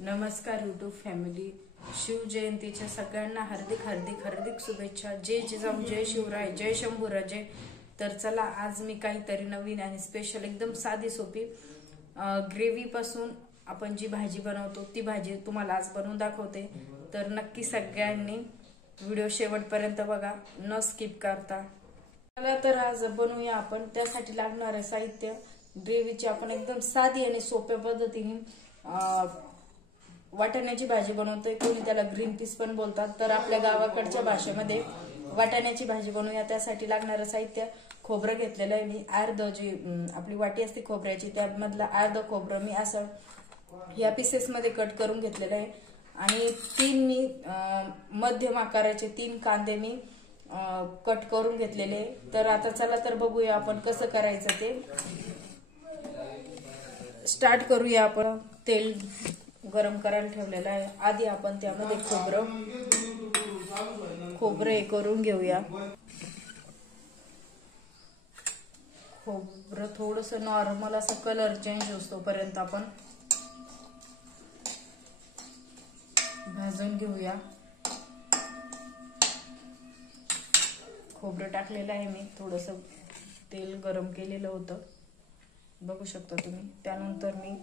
नमस्कार YouTube family. शिवजयंतीच्या सगळ्यांना हार्दिक हार्दिक हार्दिक शुभेच्छा. जय जिजाऊ, जय शिवराय, जय शंभूराजे. तर चला, आज मी काहीतरी नवीन आणि स्पेशल एकदम साधी सोपी ग्रेव्ही पासून आपण जी भाजी बनवतो ती भाजी तुम्हाला आज बनवून दाखवते. तर नक्की सगळ्यांनी व्हिडिओ शेवटपर्यंत बघा, न स्किप करता. चला तर आज बनवूया आपण. त्यासाठी लागणारे साहित्य ग्रेव्हीची आपण एकदम साधी आणि सोप्या पद्धतीने वाटाण्याची भाजी बनवतोय. कोणी त्याला ग्रीन पीस पण बोलतात. तर आपल्या गावाकडच्या भाषेमध्ये वाटाण्याची भाजी बनवूया. त्यासाठी लागणारं साहित्य: खोबरं घेतलेलं आहे मी अर्ध, जी आपली वाटी असते खोबऱ्याची त्यामधलं अर्ध खोबरं मी असं या पीसेस मध्ये कट करून घेतलेलं आहे. आणि 3 मी मध्यम आकाराचे 3 कांदे मी कट करून घेतलेले. तर आता चला तर बघूया आपण कसं करायचं ते. स्टार्ट करूया आपण. तेल गरम करायला ठेवलेलं आहे. आधी आपण त्यामध्ये खोबरं हे करून घेऊया. खोबरं थोडस नॉर्मल असं कलर चेंज होतोपर्यंत आपण भाजून घेऊया. खोबरं टाकलेलं आहे मी. थोडस तेल गरम केलेलं होतं, बघू शकता तुम्ही. त्यानंतर मी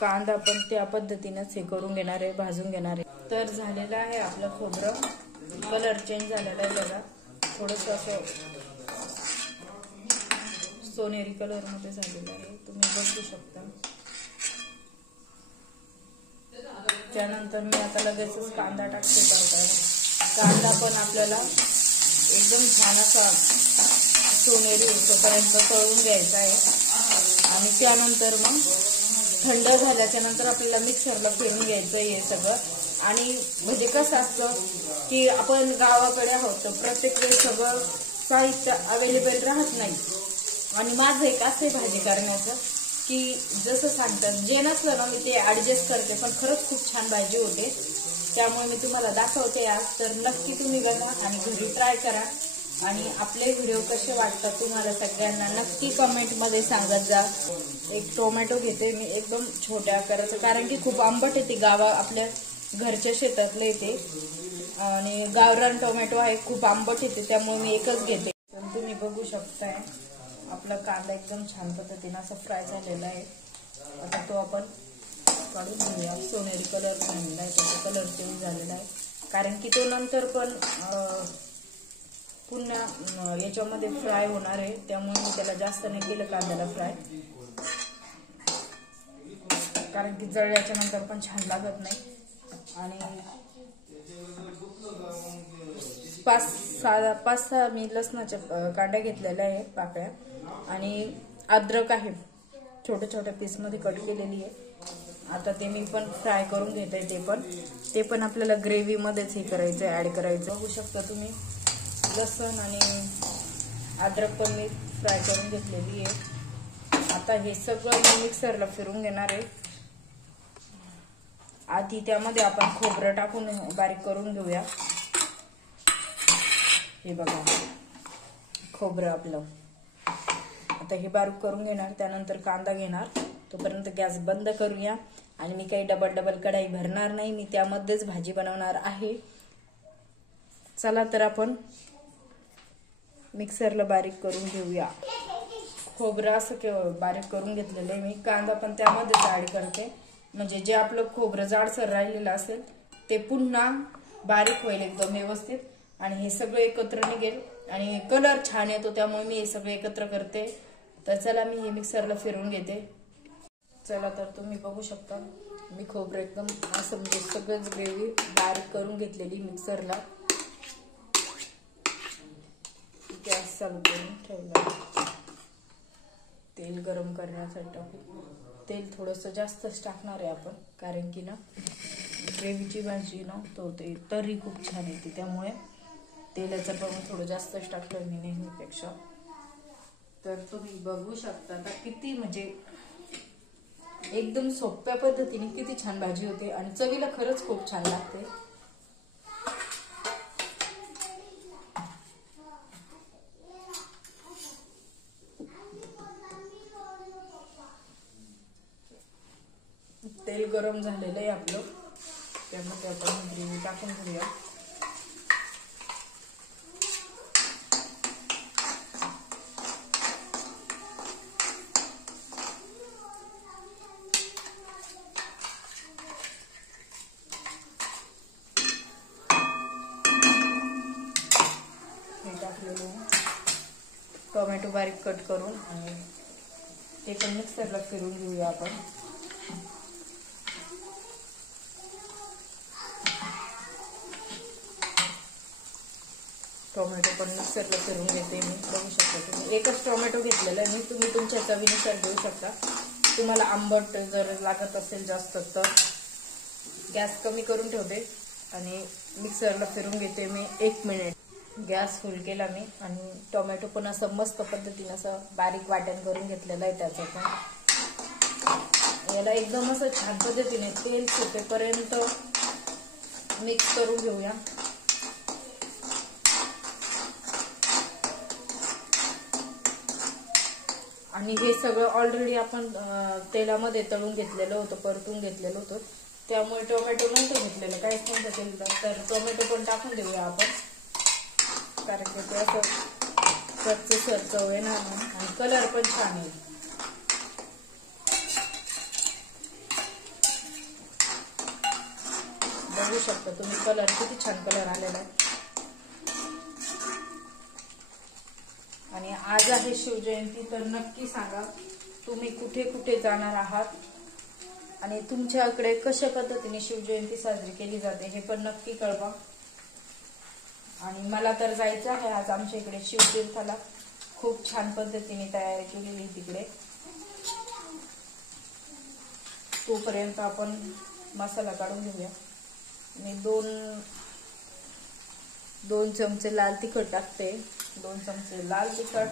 कांदा पण त्या पद्धतीनेच हे करून घेणार आहे, भाजून घेणार आहे. तर झालेलं आहे आपलं खोबरं. कलर चेंज झालेला आहे बघा. थोडस असं सोनेरी कलर मध्ये झालेलं आहे, तुम्ही बघू शकता. त्यानंतर मी आता लगेचच कांदा टाकते परतायला. कांदा पण आपल्याला एकदम छान असा सोनेरी होतोपर्यंत तळून घ्यायचा आहे. आणि त्यानंतर मग थंड झाल्याच्या नंतर आपल्याला मिक्सरला फिरून घ्यायचं हे सगळं. आणि म्हणजे कसं असतं की आपण गावाकडे आहोत तर प्रत्येक वेळेस सगळं साहित्य अवेलेबल राहत नाही. आणि माझं एक असं भाजी करण्याचं की जसं सांगतात जे नसलं ना मी ते ऍडजस्ट करते, पण खरंच खूप छान भाजी होते. त्यामुळे मी तुम्हाला दाखवते आज. तर नक्की तुम्ही बघा आणि घरी ट्राय करा. आणि आपले व्हिडिओ कसे वाटतात तुम्हाला सगळ्यांना नक्की कमेंट मध्ये सांगत जा. एक टोमॅटो घेते मी एकदम छोट्या आकाराचं, कारण की खूप आंबट आहे. ती आपल्या घरच्या शेतातलं येते आणि गावरान टोमॅटो आहे, खूप आंबट येते, त्यामुळे मी एकच घेते. तर तुम्ही बघू शकताय आपला कांदा एकदम छान पद्धतीने असा फ्राय झालेला आहे. आता तो आपण काढून घेऊया. सोनेरी कलर झालेला आहे, त्याचा कलर चेंज झालेला आहे, कारण की तो नंतर पण पुन्हा याच्यामध्ये फ्राय होणार आहे. त्यामुळे मी त्याला जास्त नाही केलं कांद्याला फ्राय, कारण की जळल्याच्या नंतर पण छान लागत नाही. आणि 5-6 मी लसणाच्या कांड्या घेतलेल्या आहे, पाकळ्या. आणि अद्रक आहे, छोट्या छोट्या पीस मध्ये कट केलेली आहे. आता ते मी पण फ्राय करून घेते. ते पण आपल्याला ग्रेव्ही मध्येच हे करायचं, ऍड करायचं. बघू शकता तुम्ही लसण आणि अद्रक पण मी फ्राय करून घेतलेली आहे. आता हे सगळं मी मिक्सरला फिरून घेणार आहे. आधी त्यामध्ये आपण खोबरं टाकून बारीक करून घेऊया. हे बघा खोबरं आपलं. आता हे बारीक करून घेणार. त्यानंतर कांदा घेणार. तोपर्यंत गॅस बंद करूया. आणि मी काही डबल कढाई भरणार नाही, मी त्यामध्येच भाजी बनवणार आहे. चला तर आपण मिक्सरला बारीक करून घेऊया. खोबरं असं बारीक करून घेतलेलं आहे मी. कांदा पण त्यामध्येच ऍड करते, म्हणजे जे आपलं खोबरं जाडसर राहिलेलं असेल ते पुन्हा बारीक होईल एकदम व्यवस्थित. आणि हे सगळं एकत्र निघेल आणि कलर छान येतो, त्यामुळे मी हे सगळं एकत्र करते. तर चला मी हे मिक्सरला फिरवून घेते. चला तर तुम्ही बघू शकता मी खोबरं एकदम असं म्हणजे सगळंच ग्रेव्ही बारीक करून घेतलेली मिक्सरला. गॅस चालू करून ठेवला. तेल गरम करण्यासाठी टाकू. तेल थोडंसं जास्तच टाकणार आहे आपण, कारण की ना ग्रेव्हीची भाजी ना तो ते तरी खूप छान येते, त्यामुळे तेलाचं प्रमाण थोडं जास्तच टाकलं मी नेहमीपेक्षा. तर तुम्ही बघू शकता आता किती म्हणजे एकदम सोप्या पद्धतीने किती छान भाजी होते आणि चवीला खरंच खूप छान लागते. तेल गरम झालेलं आहे आपलं. त्यामध्ये आपण ग्रेव्ही टाकून घेऊया. टोमॅटो बारीक कट करून आणि ते पण मिक्सरला फिरून घेऊया आपण. टोमॅटो पण मिक्सरला फिरून घेते मी. बघू शकता तुम्ही, एकच टोमॅटो घेतलेला आहे मी. तुम्ही तुमच्या चवीनुसार देऊ शकता. तुम्हाला आंबट जर लागत असेल जास्त तर गॅस कमी करून ठेवते आणि मिक्सरला फिरून घेते मी 1 मिनिट. गॅस फुल केला मी आणि टोमॅटो पण असं मस्त पद्धतीने असं बारीक वाटण करून घेतलेलं आहे. त्याचं पण याला एकदम असं छान पद्धतीने तेल सुटेपर्यंत मिक्स करून घेऊया. आणि हे सगळं ऑलरेडी आपण तेलामध्ये तळून घेतलेलं होतं, परतून घेतलेलं होतं. त्यामुळे टोमॅटो नव्हतं घेतलेलं, काहीच नव्हतं केलं. तर टोमॅटो पण टाकून देऊया आपण, कारण की ते असं कच्चं चव येणार नाही आणि कलर पण छान येईल. बघू शकता तुम्ही कलर, किती छान कलर आलेला आहे. आणि आज आहे शिवजयंती, तर नक्की सांगा तुम्ही कुठे कुठे जाणार आहात आणि तुमच्याकडे कशा पद्धतीने शिवजयंती साजरी केली जाते हे पण नक्की कळवा. आणि मला तर जायचं आहे आज आमच्या इकडे शिवतीर्थाला. खूप छान पद्धतीने तयारी केलेली तिकडे. तोपर्यंत आपण मसाला काढून घेऊया. मी दोन चमचे लाल तिखट टाकते, 2 चमचे लाल तिखट,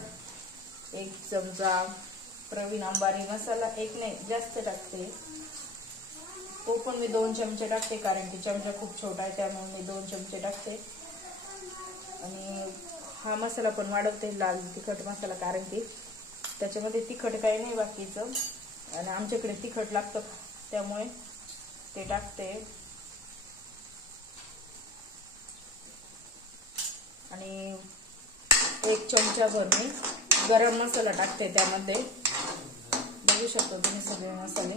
1 चमचा प्रवीण अंबारी मसाला, 1 नाही जास्त टाकते, तो पण मी 2 चमचे टाकते कारण की चमचा खूप छोटा आहे त्यामुळे मी 2 चमचे टाकते. आणि हा मसाला पण वाढवते, लाल तिखट मसाला, कारण की त्याच्यामध्ये तिखट काही नाही बाकीचं आणि आमच्याकडे तिखट लागतं त्यामुळे ते टाकते. आणि 1 चमचाभर मी गरम मसाला टाकते त्यामध्ये. बघू शकता तुम्ही सगळे मसाले.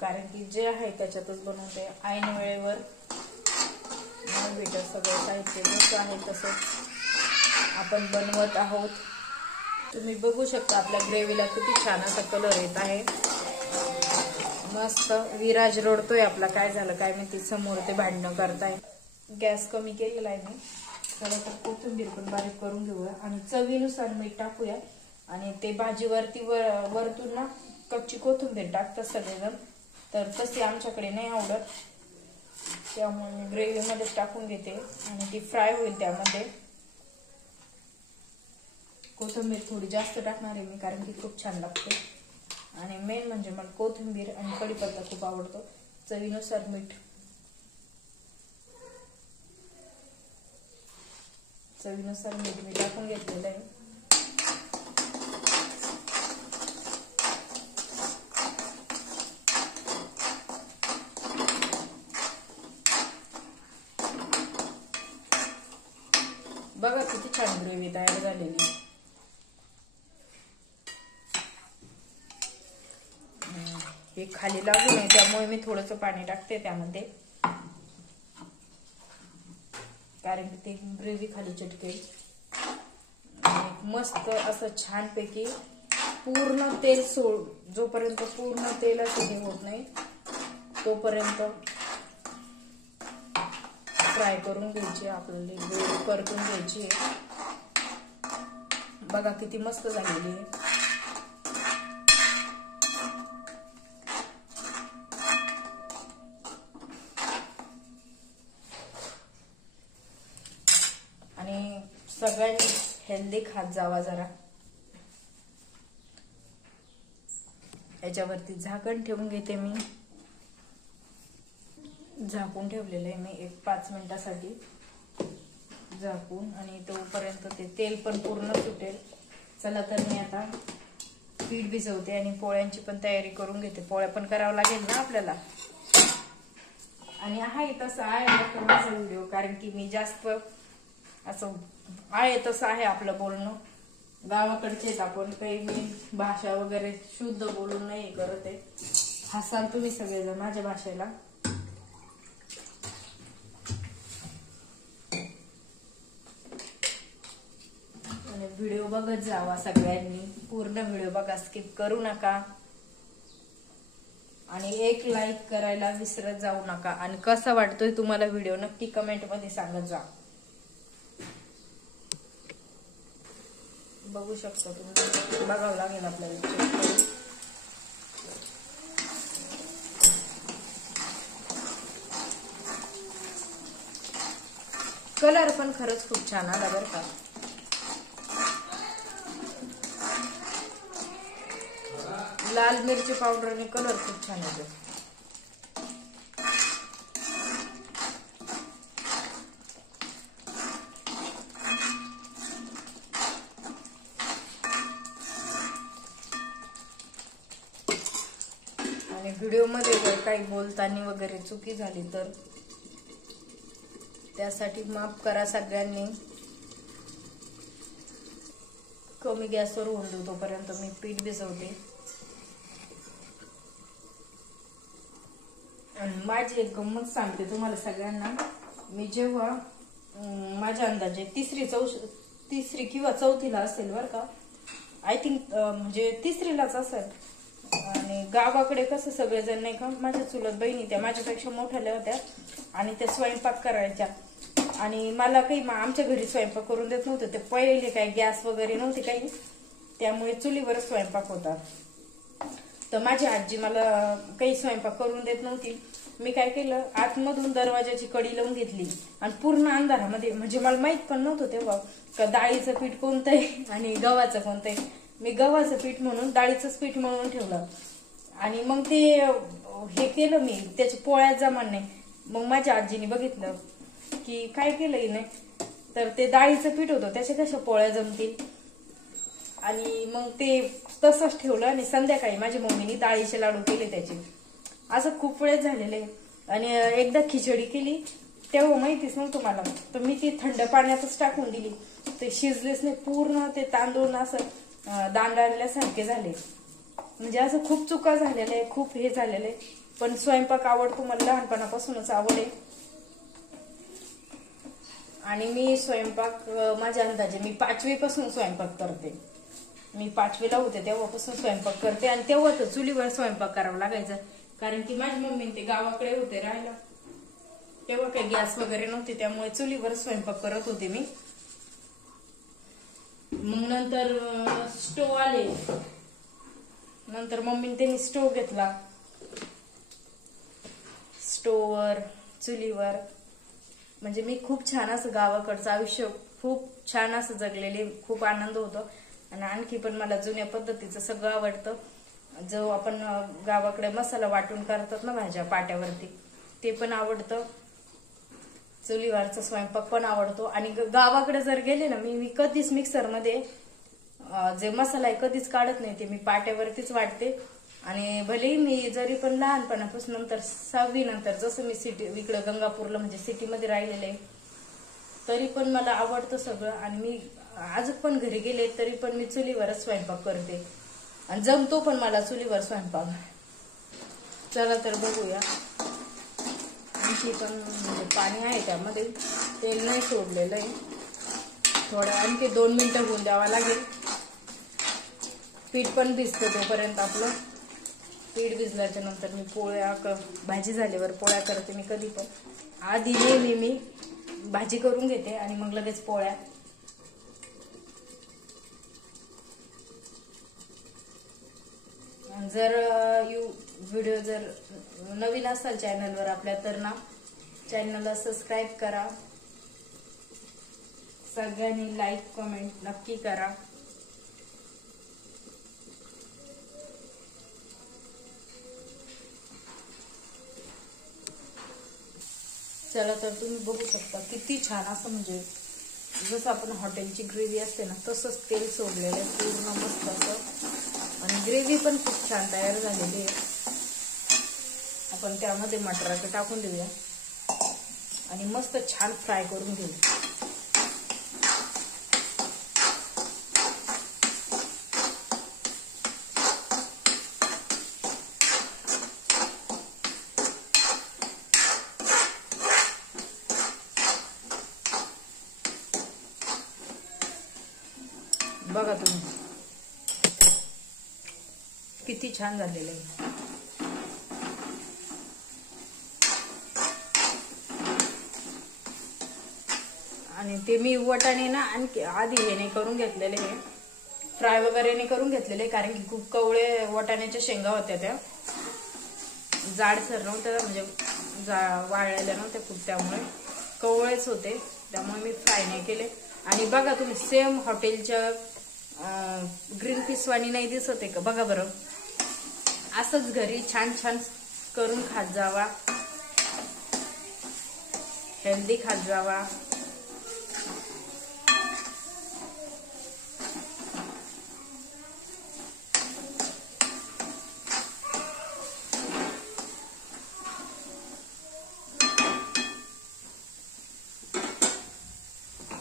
कारण की जे आहे त्याच्यातच बनवते, ऐन वेळेवर न भेटत सगळं साहित्य जसं आहे तसंच आपण बनवत आहोत. तुम्ही बघू शकता आपल्या ग्रेव्हीला किती छान असा कलर येत आहे. मस्त विराज रडतोय आपला, काय झालं काय माहिती, समोर ते भांडणं करताय. गॅस कमी केलेला आहे मी. चला तर कोथिंबीर पण बारीक करून घेऊया आणि चवीनुसार मीठ टाकूया. आणि ते भाजीवरती वरतून ना कच्ची कोथिंबीर टाकतात सगळेजण, तर तशी आमच्याकडे नाही आवडत, त्यामुळे मी ग्रेव्हीमध्येच टाकून घेते आणि ती फ्राय होईल त्यामध्ये. कोथिंबीर थोडी जास्त टाकणार आहे मी कारण की खूप छान लागते. आणि मेन म्हणजे मला कोथिंबीर आणि कढीपत्ता खूप आवडतो. चवीनुसार मीठ, चवीनुसार मीठ मी टाकून घेतलेलं आहे. बघा किती छान ग्रेव्ही तयार झालेली. हे खाली लागू नये त्यामुळे मी थोडंसं पाणी टाकते त्यामध्ये, कारण की ते ग्रेव्ही खाली चिटकेल. मस्त असं छानपैकी पूर्ण तेल जोपर्यंत पूर्ण तेल असं हे होत नाही तोपर्यंत फ्राय करून घ्यायची, आपल्याला ग्रेव्ही परतून घ्यायची. बघा किती मस्त झालेली आहे. आणि सगळ्यांनी हेल्दी खात जावा जरा. याच्यावरती झाकण ठेवून घेते मी. झाकून ठेवलेलं आहे मी 5 मिनिटासाठी. झाकून आणि तोपर्यंत ते तेल पण पूर्ण सुटेल. चला तर मी आता पीठ भिजवते आणि पोळ्यांची पण तयारी करून घेते. पोळ्या पण करावं लागेल ना आपल्याला. आणि आहे तसं आहे माझा व्हिडिओ, कारण की मी जास्त असं आहे तसं आहे आपलं बोलणं. गावाकडचे आपण काही मी भाषा वगैरे शुद्ध बोलून नाही करत आहे. हसाल तुम्ही सगळेजण माझ्या भाषेला. आणि व्हिडिओ बघत जावा सगळ्यांनी, पूर्ण व्हिडिओ बघा, स्किप करू नका. आणि एक लाईक करायला विसरत जाऊ नका. आणि कसा वाटतोय तुम्हाला व्हिडिओ नक्की कमेंट मध्ये सांगत जा. बघू शकता तुम्ही, बघावं लागेल आपल्याला. कलर पण खरंच खूप छान आला बरं का. लाल मिरची पावडरने कलर खूप छान येतो. आणि व्हिडिओ मध्ये जर काही बोलताना वगैरे चुकी झाली तर त्यासाठी माफ करा सगळ्यांनी. कमी गॅसवर होऊन देऊ तोपर्यंत मी पीठ भिजवते. आणि माझी एक गंमत सांगते तुम्हाला सगळ्यांना. मी जेव्हा माझ्या अंदाजे तिसरी किंवा चौथीला असेल बरं का, आय थिंक म्हणजे तिसरीलाच असेल. आणि गावाकडे कसं सगळेजण नाही का, माझ्या चुलत बहिणी त्या माझ्यापेक्षा मोठ्याल्या होत्या आणि त्या स्वयंपाक करायच्या. आणि मला काही आमच्या घरी स्वयंपाक करून देत नव्हते. ते पहिले काही गॅस वगैरे नव्हते काही, त्यामुळे चुलीवर स्वयंपाक होता. तर माझी आजी मला काही स्वयंपाक करून देत नव्हती. मी काय केलं, आतमधून दरवाजाची कडी लावून घेतली आणि पूर्ण अंधारामध्ये, म्हणजे मला माहित पण नव्हतं तेव्हा का डाळीचं पीठ कोणतं आहे आणि गव्हाचं कोणतं आहे. मी गव्हाचं पीठ म्हणून डाळीचंच पीठ म्हणून ठेवलं. आणि मग ते हे केलं मी, त्याच्या पोळ्या जमान नाही. मग माझ्या आजीने बघितलं की काय केलं हिने, तर ते डाळीचं पीठ होतं, त्याच्या कशा पोळ्या जमतील. आणि मग ते तसंच ठेवलं आणि संध्याकाळी माझ्या मम्मीने डाळीचे लाडू केले त्याचे. असं खूप वेळेस झालेलं आहे. आणि एकदा खिचडी केली तेव्हा माहितीच नव्हतं मला, तर मी ती थंड पाण्यातच टाकून दिली. ते शिजलेच नाही, पूर्ण ते तांदूळ असं दांडाळल्यासारखे झाले. म्हणजे असं खूप चुका झालेल्या आहे, खूप हे झालेलं आहे. पण स्वयंपाक आवडतो मला, लहानपणापासूनच आवड आहे. आणि मी स्वयंपाक माझ्या अंदाजे मी 5वी पासून स्वयंपाक करते. मी 5वीला होते तेव्हापासून स्वयंपाक करते. आणि तेव्हा तर चुलीवर स्वयंपाक करावा लागायचा, कारण की माझी मम्मी ते गावाकडे होते राहायला. तेव्हा काही गॅस वगैरे नव्हते, त्यामुळे चुलीवर स्वयंपाक करत होते मी. मग नंतर स्टोव आले, नंतर मम्मीने त्यांनी स्टोव घेतला. स्टोववर चुलीवर म्हणजे मी खूप छान असं गावाकडचं आयुष्य खूप छान असं जगलेले, खूप आनंद होतो. आणि आणखी पण मला जुन्या पद्धतीचं सगळं आवडतं. जो आपण गावाकडे मसाला वाटून करतात ना भाज्या पाट्यावरती, ते पण आवडतं. चुलीवरचा स्वयंपाक पण आवडतो. आणि गावाकडे जर गेले ना, मी कधीच मिक्सरमध्ये जे मसाला आहे कधीच काढत नाही, ते मी पाट्यावरतीच वाटते. आणि भलेही मी जरी पण लहानपणापासून नंतर 6वी नंतर जसं मी इकडे गंगापूरला म्हणजे सिटीमध्ये राहिलेले, तरी पण मला आवडतं सगळं. आणि मी आज पण घरी गेले तरी पण मी चुलीवरच स्वयंपाक करते आणि जमतो पण मला चुलीवर स्वयंपाक. चला तर बघूया. आणखी पण म्हणजे पाणी आहे त्यामध्ये, तेल नाही सोडलेलं आहे. थोडं आणखी 2 मिनिटं होऊन द्यावा लागेल. पीठ पण भिजतं तोपर्यंत आपलं. पीठ भिजल्याच्या नंतर मी पोळ्या, भाजी झाल्यावर पोळ्या करते मी कधी पण. आधी नेहमी मी भाजी करून घेते आणि मग लगेच पोळ्या. जर व्हिडिओ जर नवीन असाल चॅनलवर आपल्या, तर ना चॅनलला सबस्क्राईब करा. सगळ्यांनी लाईक कमेंट नक्की करा. चला तर तुम्ही बघू शकता किती छान असं म्हणजे जसं आपण हॉटेलची ग्रेव्ही असते ना तसंच तेल सोडलेलं आहे पूर्ण मस्त असं, आणि ग्रेव्ही पण खूप छान तयार झालेली आहे. आपण त्यामध्ये मटाराचं टाकून देऊया आणि मस्त छान फ्राय करून घेऊ. बघा तुम्ही किती छान झालेलं आहे. आणि ते मी वाटाणे ना आणखी आधी हे नाही करून घेतलेले, हे फ्राय वगैरे नाही करून घेतलेले, कारण की खूप कवळे वाटाण्याच्या शेंगा होत्या, त्या जाडसर नव्हत्या, म्हणजे वाळलेल्या नव्हत्या खूप, त्यामुळे कवळेच होते, त्यामुळे मी फ्राय नाही केले. आणि बघा तुम्ही सेम हॉटेलच्या ग्रीन पीस वाणी नाही दिसत आहे का? बघा बरं, असंच घरी छान छान करून खात जावा, हेल्दी खात जावा.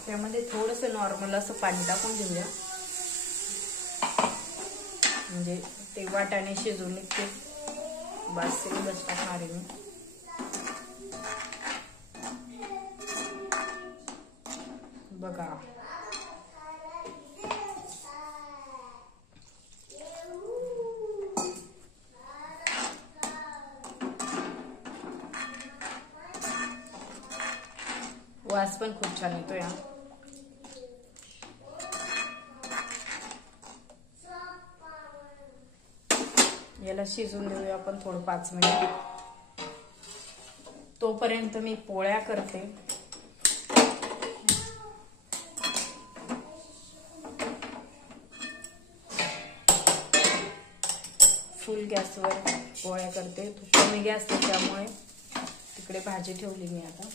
त्यामध्ये थोडंसं नॉर्मल असं पाणी टाकून घेऊया, म्हणजे ते वाटाणे शिजून निघते. बस एवढंच टाकणार आहे मी. बघा वास पण खूप छान येतोय. याला शिजून देऊया आपण थोडं 5 मिनिट. तोपर्यंत मी पोळ्या करते. फुल गॅसवर पोळ्या करते, कमी गॅस आहे त्यामुळे तिकडे भाजी ठेवली मी आता.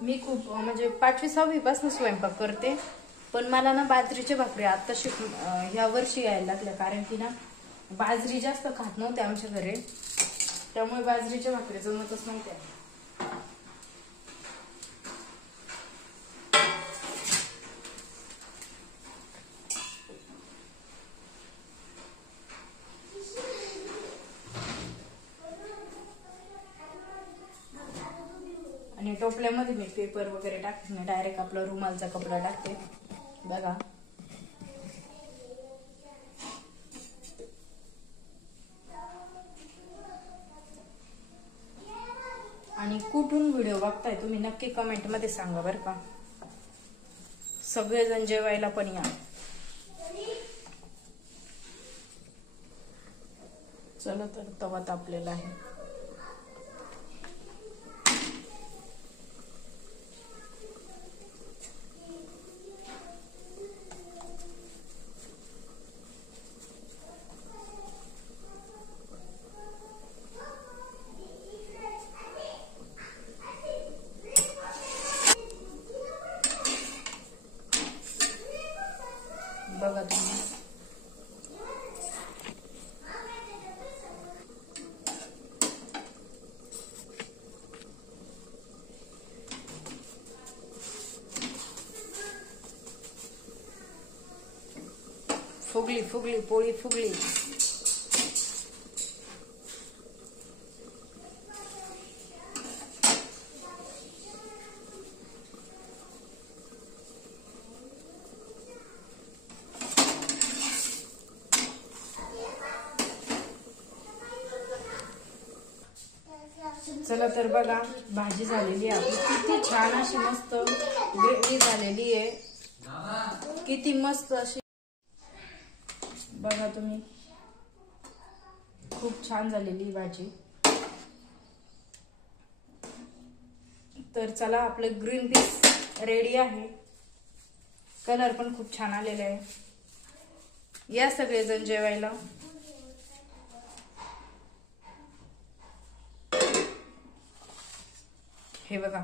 मी खूप म्हणजे 5वी 6वी पासून स्वयंपाक करते, पण मला ना बाजरीच्या भाकरी आता ह्या वर्षी यायला लागल्या, कारण की ना बाजरी जास्त खात नव्हते आमच्या घरी, त्यामुळे बाजरीच्या भाकरी जमतच नव्हत्या. आणि टोपल्यामध्ये मी पेपर वगैरे टाकते नाही, डायरेक्ट आपला रुमालचा कपडा टाकते. बघा आणि कुठून व्हिडिओ बघताय तुम्ही नक्की कमेंट मध्ये सांगा बरं का. सगळेजण जेवायला पण या. चला तर तवा तापलेला आहे. बघा तुम्ही फुगली फुगली पोळी फुगली. चला तर बघा भाजी झालेली आहे आपली, किती छान अशी मस्त ग्रेव्ही झालेली आहे, किती मस्त अशी. बघा तुम्ही खूप छान झालेली भाजी. तर चला आपलं ग्रीन पीस रेडी आहे, कलर पण खूप छान आलेला आहे. या सगळेजण जेवायला. हे बघा,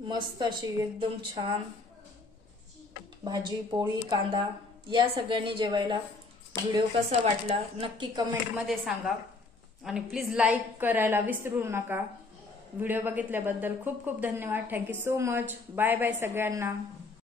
मस्त अशी एकदम छान भाजी, पोळी, कांदा या सगळ्यांनी जेवायला. व्हिडिओ कसा वाटला नक्की कमेंटमध्ये सांगा आणि प्लीज लाईक करायला विसरू नका. व्हिडिओ बघितल्याबद्दल खूप खूप धन्यवाद. Thank you so much. Bye bye सगळ्यांना.